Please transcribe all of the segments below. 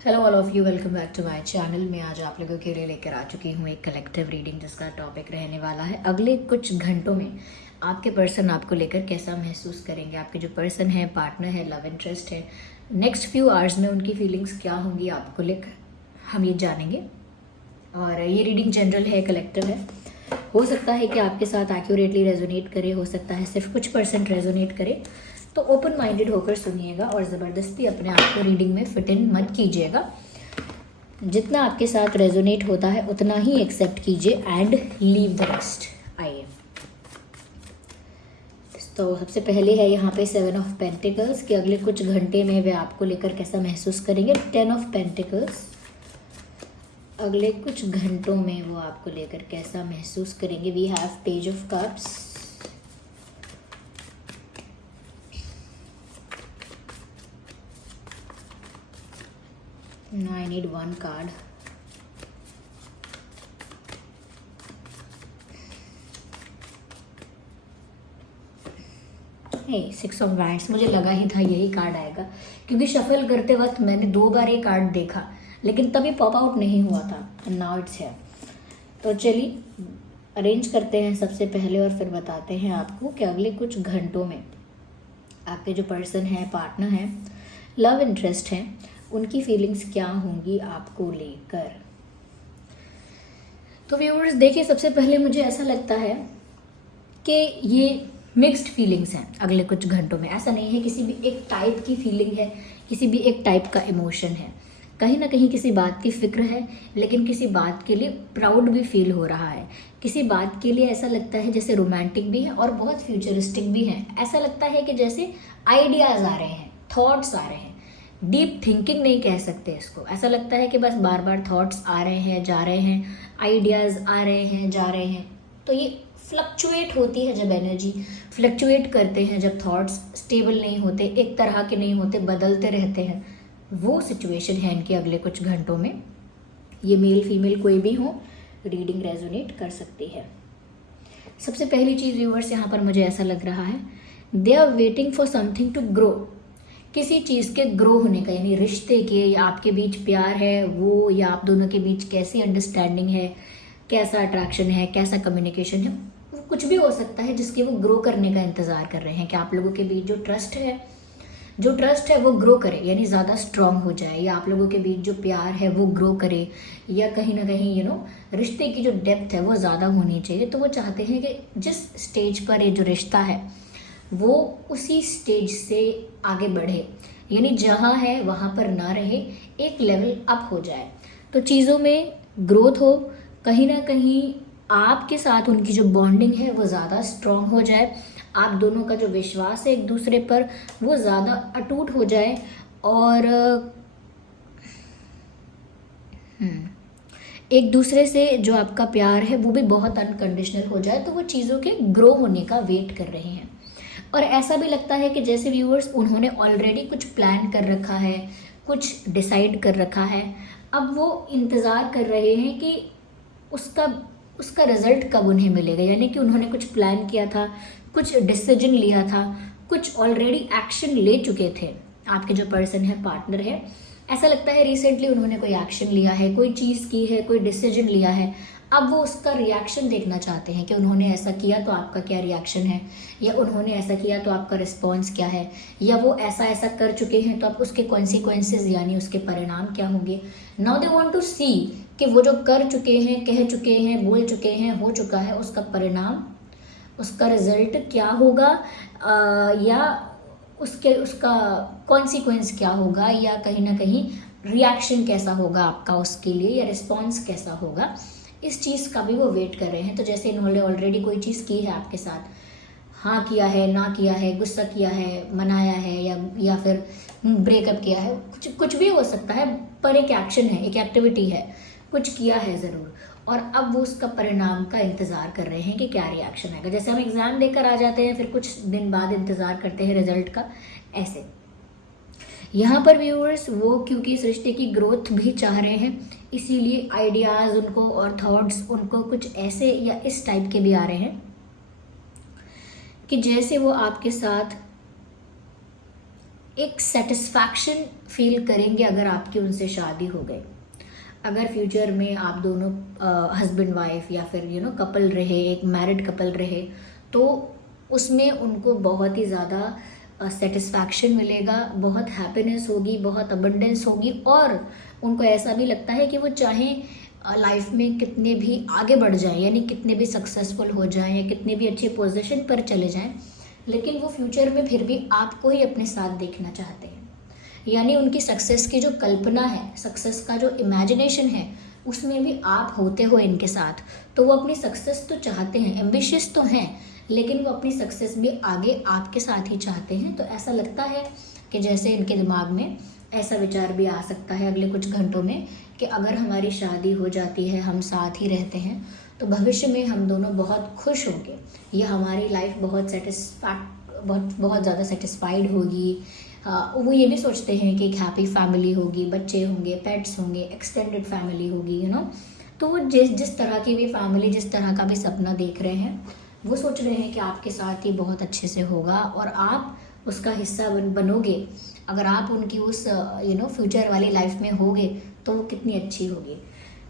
Hello all of you, welcome back to my channel. मैं आज आप लोगों के लिए लेकर आ चुकी हूँ एक कलेक्टिव रीडिंग जिसका टॉपिक रहने वाला है अगले कुछ घंटों में आपके पर्सन आपको लेकर कैसा महसूस करेंगे। आपके जो पर्सन है, पार्टनर है, लव इंटरेस्ट है, नेक्स्ट फ्यू आवर्स में उनकी फीलिंग्स क्या होंगी आपको लेकर, हम ये जानेंगे। और ये रीडिंग जनरल है, कलेक्टिव है। हो सकता है कि आपके साथ एक्यूरेटली रेजोनेट करे, हो सकता है सिर्फ कुछ % रेजोनेट करे। तो ओपन माइंडेड होकर सुनिएगा और ज़बरदस्ती अपने आप को रीडिंग में फिट इन मत कीजिएगा। जितना आपके साथ रेजोनेट होता है उतना ही एक्सेप्ट कीजिए एंड लीव द रेस्ट। आइए, तो सबसे पहले है यहाँ पे 7 ऑफ पेंटिकल्स कि अगले कुछ घंटे में वे आपको लेकर कैसा महसूस करेंगे। 10 ऑफ पेंटिकल्स, अगले कुछ घंटों में वो आपको लेकर कैसा महसूस करेंगे। We have page of cups, now I need one card. Hey 6 of wands, मुझे लगा ही था यही कार्ड आएगा क्योंकि शफल करते वक्त मैंने 2 बार ये कार्ड देखा लेकिन तभी पॉप आउट नहीं हुआ था। Now it's here. तो चलिए अरेंज करते हैं सबसे पहले और फिर बताते हैं आपको कि अगले कुछ घंटों में आपके जो पर्सन है, पार्टनर है, लव इंटरेस्ट है, उनकी फीलिंग्स क्या होंगी आपको लेकर। तो व्यूअर्स देखिए, सबसे पहले मुझे ऐसा लगता है कि ये मिक्स्ड फीलिंग्स हैं अगले कुछ घंटों में। ऐसा नहीं है किसी भी एक टाइप की फीलिंग है, किसी भी एक टाइप का इमोशन है। कहीं ना कहीं किसी बात की फिक्र है, लेकिन किसी बात के लिए प्राउड भी फील हो रहा है। किसी बात के लिए ऐसा लगता है जैसे रोमांटिक भी है और बहुत फ्यूचरिस्टिक भी है। ऐसा लगता है कि जैसे आइडियाज़ आ रहे हैं, थॉट्स आ रहे हैं। डीप थिंकिंग नहीं कह सकते इसको। ऐसा लगता है कि बस बार बार थॉट्स आ रहे हैं, जा रहे हैं, आइडियाज़ आ रहे हैं, जा रहे हैं। तो ये फ्लक्चुएट होती है जब एनर्जी, फ्लक्चुएट करते हैं जब थॉट्स स्टेबल नहीं होते, एक तरह के नहीं होते, बदलते रहते हैं। वो सिचुएशन है इनके अगले कुछ घंटों में। ये मेल फीमेल कोई भी हो, रीडिंग रेजोनेट कर सकती है। सबसे पहली चीज़ व्यूअर्स यहाँ पर मुझे ऐसा लग रहा है, they are waiting for something to grow. किसी चीज़ के ग्रो होने का, यानी रिश्ते के, या आपके बीच प्यार है वो, या आप दोनों के बीच कैसी अंडरस्टैंडिंग है, कैसा अट्रैक्शन है, कैसा कम्युनिकेशन है, वो कुछ भी हो सकता है जिसके वो ग्रो करने का इंतज़ार कर रहे हैं कि आप लोगों के बीच जो ट्रस्ट है वो ग्रो करे, यानी ज़्यादा स्ट्रांग हो जाए, या आप लोगों के बीच जो प्यार है वो ग्रो करे, या कहीं ना कहीं रिश्ते की जो डेप्थ है वो ज़्यादा होनी चाहिए। तो वो चाहते हैं कि जिस स्टेज पर ये जो रिश्ता है वो उसी स्टेज से आगे बढ़े, यानी जहाँ है वहाँ पर ना रहे, एक लेवल अप हो जाए। तो चीज़ों में ग्रोथ हो, कहीं ना कहीं आपके साथ उनकी जो बॉन्डिंग है वो ज़्यादा स्ट्रॉन्ग हो जाए, आप दोनों का जो विश्वास है एक दूसरे पर वो ज़्यादा अटूट हो जाए, और एक दूसरे से जो आपका प्यार है वो भी बहुत अनकंडीशनल हो जाए। तो वो चीज़ों के ग्रो होने का वेट कर रहे हैं। और ऐसा भी लगता है कि जैसे व्यूअर्स उन्होंने ऑलरेडी कुछ प्लान कर रखा है, कुछ डिसाइड कर रखा है। अब वो इंतज़ार कर रहे हैं कि उसका रिजल्ट कब उन्हें मिलेगा। यानी कि उन्होंने कुछ प्लान किया था, कुछ डिसीजन लिया था, कुछ ऑलरेडी एक्शन ले चुके थे। आपके जो पर्सन है, पार्टनर है, ऐसा लगता है रिसेंटली उन्होंने कोई एक्शन लिया है, कोई चीज़ की है, कोई डिसीजन लिया है। अब वो उसका रिएक्शन देखना चाहते हैं कि उन्होंने ऐसा किया तो आपका क्या रिएक्शन है, या उन्होंने ऐसा किया तो आपका रिस्पॉन्स क्या है, या वो ऐसा ऐसा कर चुके हैं तो आप उसके कॉन्सिक्वेंसेज यानी उसके परिणाम क्या होंगे। नाउ दे वांट टू सी कि वो जो कर चुके हैं, कह चुके हैं, बोल चुके हैं, हो चुका है, उसका परिणाम, उसका रिजल्ट क्या होगा, या उसका कॉन्सिक्वेंस क्या होगा, या कहीं ना कहीं रिएक्शन कैसा होगा आपका उसके लिए, या रिस्पॉन्स कैसा होगा। इस चीज़ का भी वो वेट कर रहे हैं। तो जैसे इन्होंने ऑलरेडी कोई चीज़ की है आपके साथ, हाँ किया है, ना किया है, गुस्सा किया है, मनाया है, या फिर ब्रेकअप किया है, कुछ भी हो सकता है, पर एक एक्शन है, एक एक्टिविटी है, कुछ किया है ज़रूर। और अब वो उसका परिणाम का इंतज़ार कर रहे हैं कि क्या रिएक्शन आएगा। जैसे हम एग्ज़ाम देकर आ जाते हैं, फिर कुछ दिन बाद इंतज़ार करते हैं रिजल्ट का, ऐसे यहाँ पर व्यूअर्स वो क्योंकि इस रिश्ते की ग्रोथ भी चाह रहे हैं, इसीलिए आइडियाज़ उनको और थॉट्स उनको कुछ ऐसे या इस टाइप के भी आ रहे हैं कि जैसे वो आपके साथ एक सेटिस्फैक्शन फील करेंगे अगर आपकी उनसे शादी हो गई। अगर फ्यूचर में आप दोनों हस्बैंड वाइफ या फिर कपल रहे, एक मैरिड कपल रहे, तो उसमें उनको बहुत ही ज़्यादा सेटिस्फैक्शन मिलेगा, बहुत हैप्पीनेस होगी, बहुत अबंडेंस होगी, और उनको ऐसा भी लगता है कि वो चाहें लाइफ में कितने भी आगे बढ़ जाएं, यानी कितने भी सक्सेसफुल हो जाएं या कितने भी अच्छे पोजीशन पर चले जाएं, लेकिन वो फ्यूचर में फिर भी आपको ही अपने साथ देखना चाहते हैं। यानी उनकी सक्सेस की जो कल्पना है, सक्सेस का जो इमेजिनेशन है, उसमें भी आप होते हो इनके साथ। तो वो अपनी सक्सेस तो चाहते हैं, एम्बिशियस तो हैं, लेकिन वो अपनी सक्सेस भी आगे आपके साथ ही चाहते हैं। तो ऐसा लगता है कि जैसे इनके दिमाग में ऐसा विचार भी आ सकता है अगले कुछ घंटों में कि अगर हमारी शादी हो जाती है, हम साथ ही रहते हैं, तो भविष्य में हम दोनों बहुत खुश होंगे, या हमारी लाइफ बहुत ज़्यादा सेटिस्फाइड होगी। वो ये भी सोचते हैं कि एक हैप्पी फैमिली होगी, बच्चे होंगे, पेट्स होंगे, एक्सटेंडेड फैमिली होगी, तो वो जिस तरह की भी फैमिली, जिस तरह का भी सपना देख रहे हैं, वो सोच रहे हैं कि आपके साथ ही बहुत अच्छे से होगा और आप उसका हिस्सा बनोगे। अगर आप उनकी उस फ्यूचर वाली लाइफ में होगे तो वो कितनी अच्छी होगी।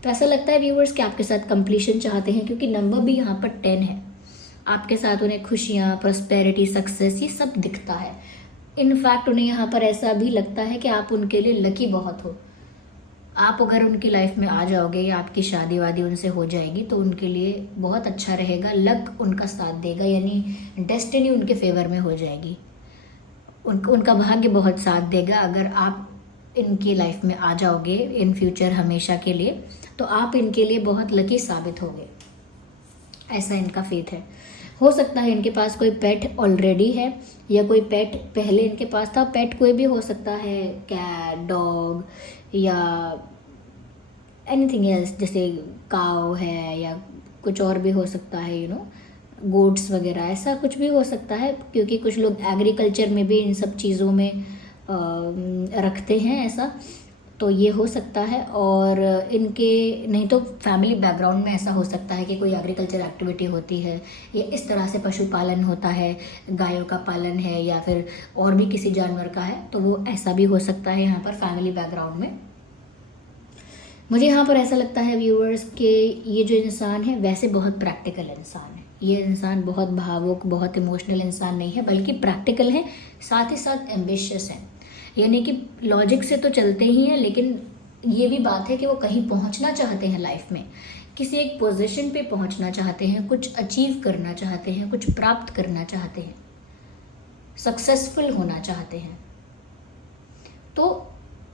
तो ऐसा लगता है व्यूअर्स कि आपके साथ कंप्लीशन चाहते हैं, क्योंकि नंबर भी यहाँ पर 10 है। आपके साथ उन्हें खुशियाँ, प्रॉस्पेरिटी, सक्सेस, ये सब दिखता है। इनफैक्ट उन्हें यहाँ पर ऐसा भी लगता है कि आप उनके लिए लकी बहुत हो। आप अगर उनकी लाइफ में आ जाओगे या आपकी शादी वादी उनसे हो जाएगी तो उनके लिए बहुत अच्छा रहेगा, लक उनका साथ देगा, यानी डेस्टिनी उनके फेवर में हो जाएगी, उनका भाग्य बहुत साथ देगा। अगर आप इनकी लाइफ में आ जाओगे इन फ्यूचर हमेशा के लिए, तो आप इनके लिए बहुत लकी साबित होगे, ऐसा इनका फेथ है। हो सकता है इनके पास कोई पेट ऑलरेडी है, या कोई पेट पहले इनके पास था। पेट कोई भी हो सकता है, कैट, डॉग, या एनीथिंग एल्स, जैसे काव है, या कुछ और भी हो सकता है, गोट्स वगैरह, ऐसा कुछ भी हो सकता है, क्योंकि कुछ लोग एग्रीकल्चर में भी इन सब चीज़ों में रखते हैं ऐसा, तो ये हो सकता है। और इनके नहीं तो फैमिली बैकग्राउंड में ऐसा हो सकता है कि कोई एग्रीकल्चर एक्टिविटी होती है, या इस तरह से पशुपालन होता है, गायों का पालन है, या फिर और भी किसी जानवर का है, तो वो ऐसा भी हो सकता है यहाँ पर फैमिली बैकग्राउंड में। मुझे यहाँ पर ऐसा लगता है व्यूअर्स कि ये जो इंसान है वैसे बहुत प्रैक्टिकल इंसान है। ये इंसान बहुत भावुक, बहुत इमोशनल इंसान नहीं है, बल्कि प्रैक्टिकल है, साथ ही साथ एम्बिशियस है। यानी कि लॉजिक से तो चलते ही हैं, लेकिन ये भी बात है कि वो कहीं पहुंचना चाहते हैं लाइफ में, किसी एक पोजीशन पे पहुंचना चाहते हैं, कुछ अचीव करना चाहते हैं, कुछ प्राप्त करना चाहते हैं, सक्सेसफुल होना चाहते हैं। तो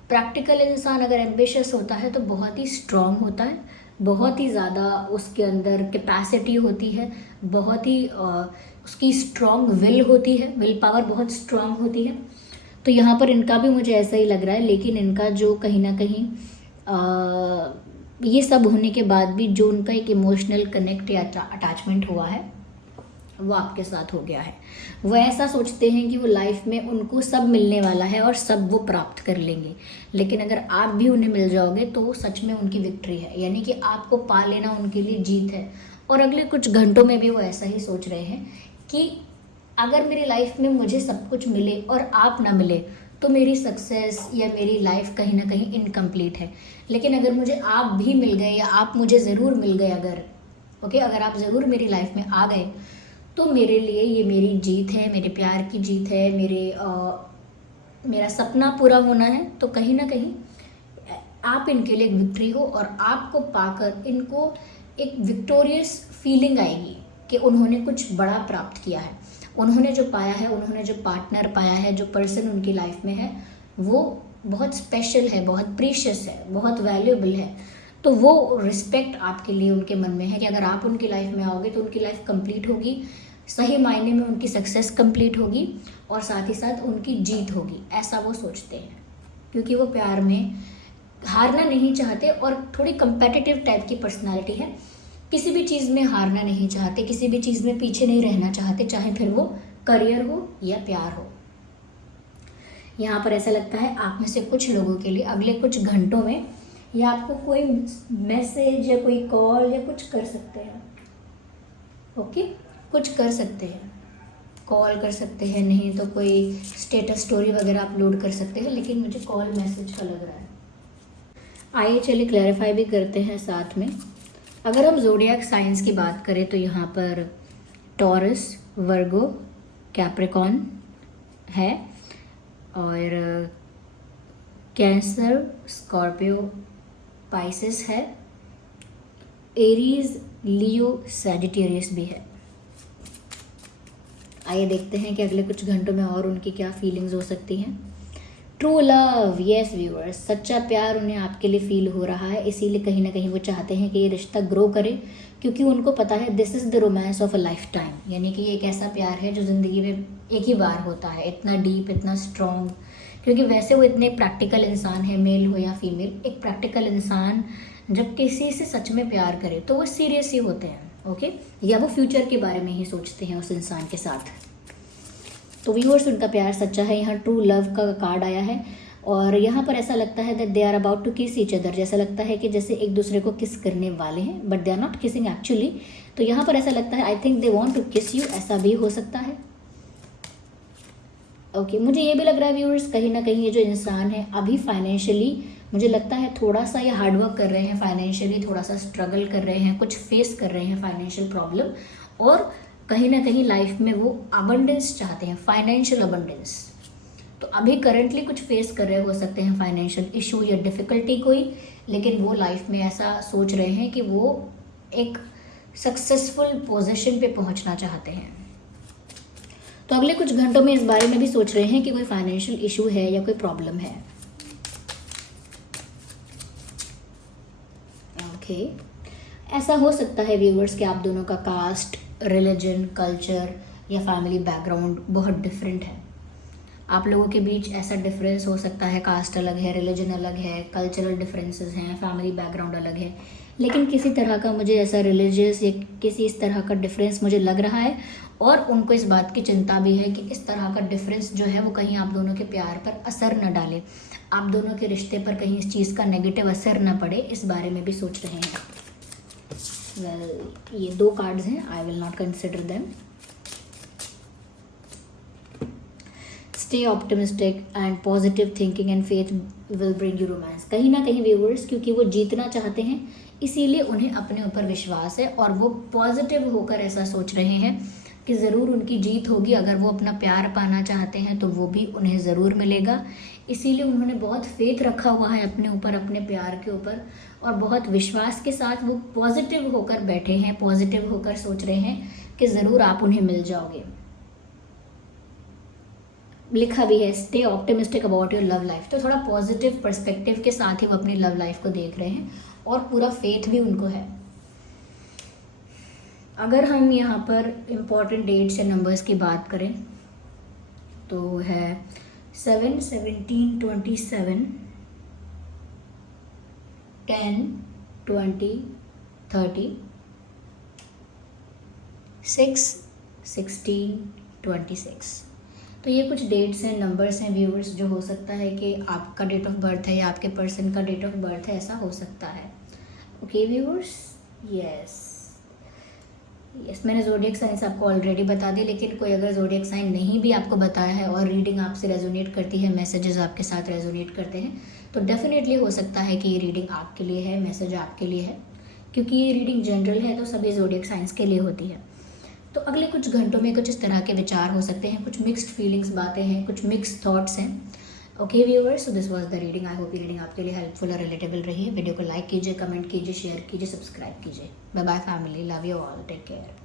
प्रैक्टिकल इंसान अगर एम्बिशियस होता है तो बहुत ही स्ट्रांग होता है, बहुत ही ज़्यादा उसके अंदर कैपेसिटी होती है, बहुत ही उसकी स्ट्रांग विल होती है, विल पावर बहुत स्ट्रांग होती है। तो यहाँ पर इनका भी मुझे ऐसा ही लग रहा है, लेकिन इनका जो कहीं ना कहीं ये सब होने के बाद भी जो उनका एक इमोशनल कनेक्ट या अटैचमेंट हुआ है वो आपके साथ हो गया है। वो ऐसा सोचते हैं कि वो लाइफ में उनको सब मिलने वाला है और सब वो प्राप्त कर लेंगे, लेकिन अगर आप भी उन्हें मिल जाओगे तो सच में उनकी विक्ट्री है, यानी कि आपको पा लेना उनके लिए जीत है। और अगले कुछ घंटों में भी वो ऐसा ही सोच रहे हैं कि अगर मेरी लाइफ में मुझे सब कुछ मिले और आप ना मिले तो मेरी सक्सेस या मेरी लाइफ कहीं ना कहीं इनकम्प्लीट है। लेकिन अगर मुझे आप भी मिल गए, या आप मुझे ज़रूर मिल गए, अगर आप ज़रूर मेरी लाइफ में आ गए, तो मेरे लिए ये मेरी जीत है, मेरे प्यार की जीत है, मेरा सपना पूरा होना है। तो कहीं ना कहीं आप इनके लिए एक विक्ट्री हो, और आपको पाकर इनको एक विक्टोरियस फीलिंग आएगी कि उन्होंने कुछ बड़ा प्राप्त किया है। उन्होंने जो पाया है, उन्होंने जो पार्टनर पाया है, जो पर्सन उनकी लाइफ में है, वो बहुत स्पेशल है, बहुत प्रीशियस है, बहुत वैल्यूएबल है। तो वो रिस्पेक्ट आपके लिए उनके मन में है कि अगर आप उनकी लाइफ में आओगे तो उनकी लाइफ कंप्लीट होगी, सही मायने में उनकी सक्सेस कंप्लीट होगी, और साथ ही साथ उनकी जीत होगी, ऐसा वो सोचते हैं। क्योंकि वो प्यार में हारना नहीं चाहते, और थोड़ी कंपेटिटिव टाइप की पर्सनालिटी है, किसी भी चीज़ में हारना नहीं चाहते, किसी भी चीज़ में पीछे नहीं रहना चाहते, चाहे फिर वो करियर हो या प्यार हो। यहाँ पर ऐसा लगता है आप में से कुछ लोगों के लिए अगले कुछ घंटों में या आपको कोई मैसेज या कोई कॉल या कुछ कर सकते हैं, ओके, कुछ कर सकते हैं। कॉल कर सकते हैं, नहीं तो कोई स्टेटस स्टोरी वगैरह अपलोड कर सकते हैं, लेकिन मुझे कॉल मैसेज का लग रहा है। आइए चलिए क्लैरिफाई भी करते हैं साथ में। अगर हम ज़ोडिएक साइंस की बात करें तो यहाँ पर टॉरस, वर्गो, कैप्रिकॉन है, और कैंसर, स्कॉर्पियो, पाइसेस है, एरीज, लियो, सैजिटेरियस भी है। आइए देखते हैं कि अगले कुछ घंटों में और उनकी क्या फीलिंग्स हो सकती हैं। ट्रू लव, यस व्यूअर्स, सच्चा प्यार उन्हें आपके लिए फील हो रहा है, इसीलिए कहीं ना कहीं वो चाहते हैं कि ये रिश्ता ग्रो करे, क्योंकि उनको पता है this is the romance of a life time, यानी कि ये एक ऐसा प्यार है जो ज़िंदगी में एक ही बार होता है, इतना डीप, इतना स्ट्रॉन्ग। क्योंकि वैसे वो इतने प्रैक्टिकल इंसान है, मेल हो या फीमेल, एक प्रैक्टिकल इंसान जब किसी से सच में प्यार करे तो वो सीरियस ही होते हैं, ओके, या वो फ्यूचर के बारे में ही सोचते हैं उस इंसान के साथ। तो व्यूअर्स, उनका प्यार सच्चा है। यहाँ ट्रू लव का कार्ड आया है, और यहाँ पर ऐसा लगता है that they are about to kiss each other, जैसा लगता है कि जैसे एक दूसरे को किस करने वाले हैं, but they are not kissing actually. तो यहाँ पर ऐसा लगता है I think they want to kiss you, ऐसा भी हो सकता है। ओके, मुझे ये भी लग रहा है व्यूअर्स, कहीं ना कहीं ये जो इंसान है अभी फाइनेंशियली मुझे लगता है थोड़ा सा ये हार्डवर्क कर रहे हैं, फाइनेंशियली थोड़ा सा स्ट्रगल कर रहे हैं, कुछ फेस कर रहे हैं फाइनेंशियल प्रॉब्लम, और कहीं ना कहीं लाइफ में वो अबंडेंस चाहते हैं, फाइनेंशियल अबंडेंस। तो अभी करंटली कुछ फेस कर रहे हो सकते हैं फाइनेंशियल इशू या डिफ़िकल्टी कोई, लेकिन वो लाइफ में ऐसा सोच रहे हैं कि वो एक सक्सेसफुल पोजीशन पे पहुंचना चाहते हैं। तो अगले कुछ घंटों में इस बारे में भी सोच रहे हैं कि कोई फाइनेंशियल इशू है या कोई प्रॉब्लम है। ओके, ऐसा हो सकता है व्यूअर्स कि आप दोनों का कास्ट, रिलीजन, कल्चर या फैमिली बैकग्राउंड बहुत डिफरेंट है। आप लोगों के बीच ऐसा डिफरेंस हो सकता है, कास्ट अलग है, रिलीजन अलग है, कल्चरल डिफरेंसेस हैं, फैमिली बैकग्राउंड अलग है, लेकिन किसी तरह का मुझे ऐसा रिलीजियस या किसी इस तरह का डिफरेंस मुझे लग रहा है, और उनको इस बात की चिंता भी है कि इस तरह का डिफरेंस जो है वो कहीं आप दोनों के प्यार पर असर न डाले, आप दोनों के रिश्ते पर कहीं इस चीज़ का नेगेटिव असर न पड़े, इस बारे में भी सोच रहे हैं। वेल, ये दो कार्ड्स हैं, I will not consider them. Stay optimistic and positive thinking and faith will bring you romance. कहीं ना कहीं व्यूअर्स, क्योंकि वो जीतना चाहते हैं इसीलिए उन्हें अपने ऊपर विश्वास है, और वो पॉजिटिव होकर ऐसा सोच रहे हैं कि ज़रूर उनकी जीत होगी। अगर वो अपना प्यार पाना चाहते हैं तो वो भी उन्हें ज़रूर मिलेगा, इसीलिए उन्होंने बहुत फेथ रखा हुआ है अपने ऊपर, अपने प्यार के ऊपर, और बहुत विश्वास के साथ वो पॉजिटिव होकर बैठे हैं, पॉजिटिव होकर सोच रहे हैं कि ज़रूर आप उन्हें मिल जाओगे। लिखा भी है stay optimistic about your love life, तो थोड़ा पॉजिटिव पर्सपेक्टिव के साथ ही वो अपनी लव लाइफ को देख रहे हैं, और पूरा फेथ भी उनको है। अगर हम यहाँ पर इम्पॉर्टेंट डेट्स या नंबर्स की बात करें तो है 7, 17, 27, 10, 20, 30, 6, 16, 26। तो ये कुछ डेट्स हैं, नंबर्स हैं व्यूअर्स, जो हो सकता है कि आपका डेट ऑफ बर्थ है या आपके पर्सन का डेट ऑफ बर्थ है, ऐसा हो सकता है। ओके व्यूअर्स, यस, मैंने ज़ोडिएक साइंस आपको ऑलरेडी बता दी, लेकिन कोई अगर ज़ोडिएक साइन नहीं भी आपको बताया है और रीडिंग आपसे रेजोनेट करती है, मैसेजेस आपके साथ रेजोनेट करते हैं, तो डेफिनेटली हो सकता है कि ये रीडिंग आपके लिए है, मैसेज आपके लिए है, क्योंकि ये रीडिंग जनरल है तो सभी ज़ोडिएक साइंस के लिए होती है। तो अगले कुछ घंटों में कुछ इस तरह के विचार हो सकते हैं, कुछ मिक्स्ड फीलिंग्स बातें हैं, कुछ मिक्स्ड थॉट्स हैं। Okay viewers, so this was the reading. I hope ये रीडिंग आपके लिए हेल्पफुल और रिलेटेबल रही है। वीडियो को लाइक कीजिए, कमेंट कीजिए, शेयर कीजिए, सब्सक्राइब कीजिए। Bye bye family, love you all, take care.